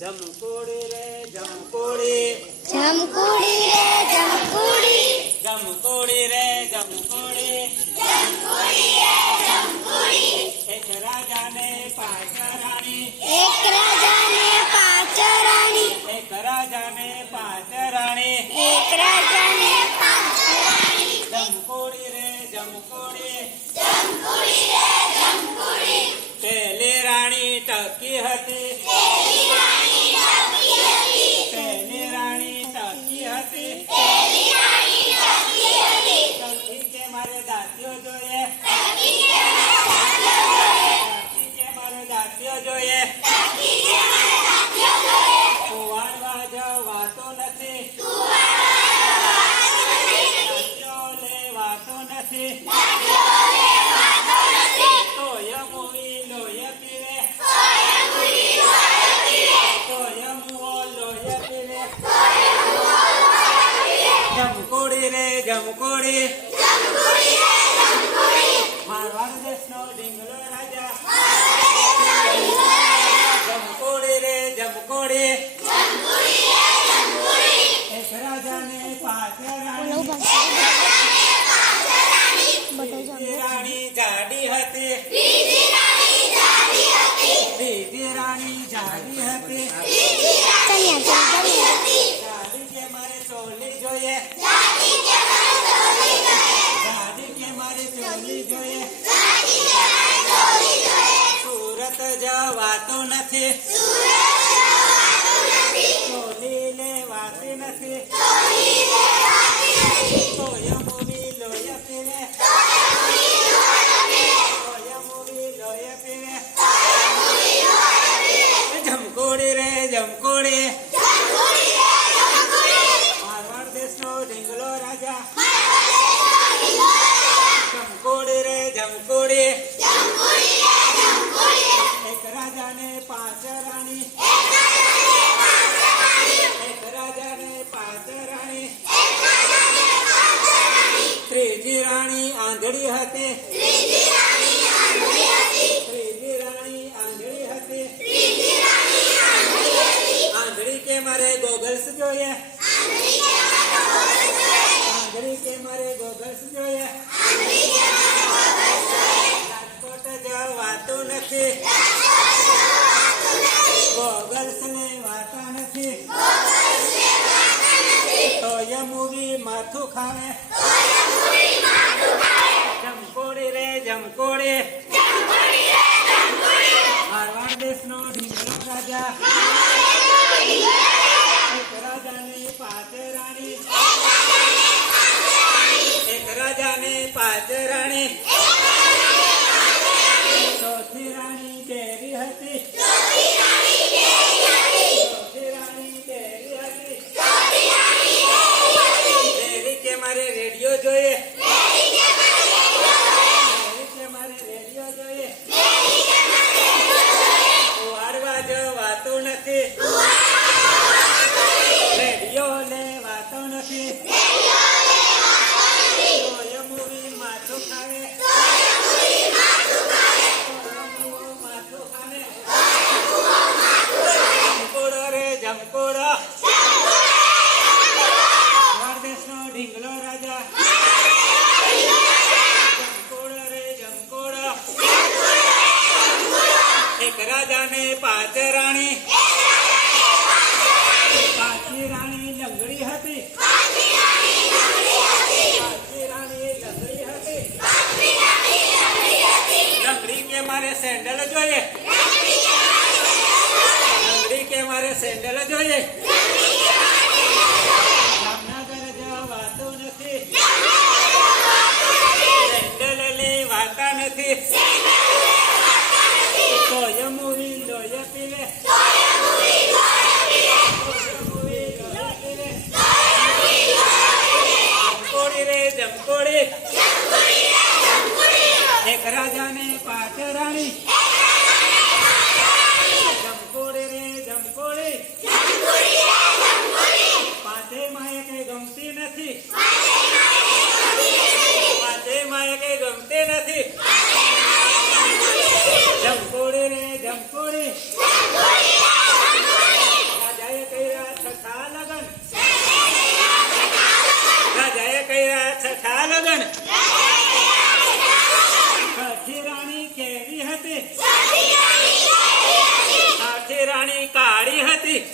જમકુડી રે જમકુડી. જમકુડી રે જમકુડી. જમકુડી રે જમ రే జమ్ముకోడి మార్వాడు చేసినావు డింగులు જોવી જોઈએ સુરત જવાતું નથી. ચોરી લેવાતી નથી. સોયા મૂવી લોયા પીવે. સોયા મૂવી લોયા પીવે જમકોડી રે, જમકોડી. રાજાને પાંચ રાણી. એક રાજાને પાંચ રાણી. ત્રીજી રાણી આંધળી હતી. ત્રીજી રાણી આંધળી હતી. આંધળી કે મારે ગોગલ્સ જોઈએ. આંધળી કે મારે ગોગલ્સ જોઈએ. નથી. તોય મૂરી માથું ખાણે જમકોડી રે જમકોડી પાજરાણી. પાછી રાણી લંગડી હતી. લંગડી કે મારે સેન્ડલ જોઈએ? લંગડી કે મારે સેન્ડલ જોઈએ? એક રાજાને પાંચ રાણી. જમકોડી રે જમકોડી પાંચે ગમતી નથી. પાંચે માય કઈ ગમતી નથી. જમકોડી રે જમકોડી રાજાએ કર્યા છઠા લગન. રાજાએ કર્યા છઠા લગન. હતી.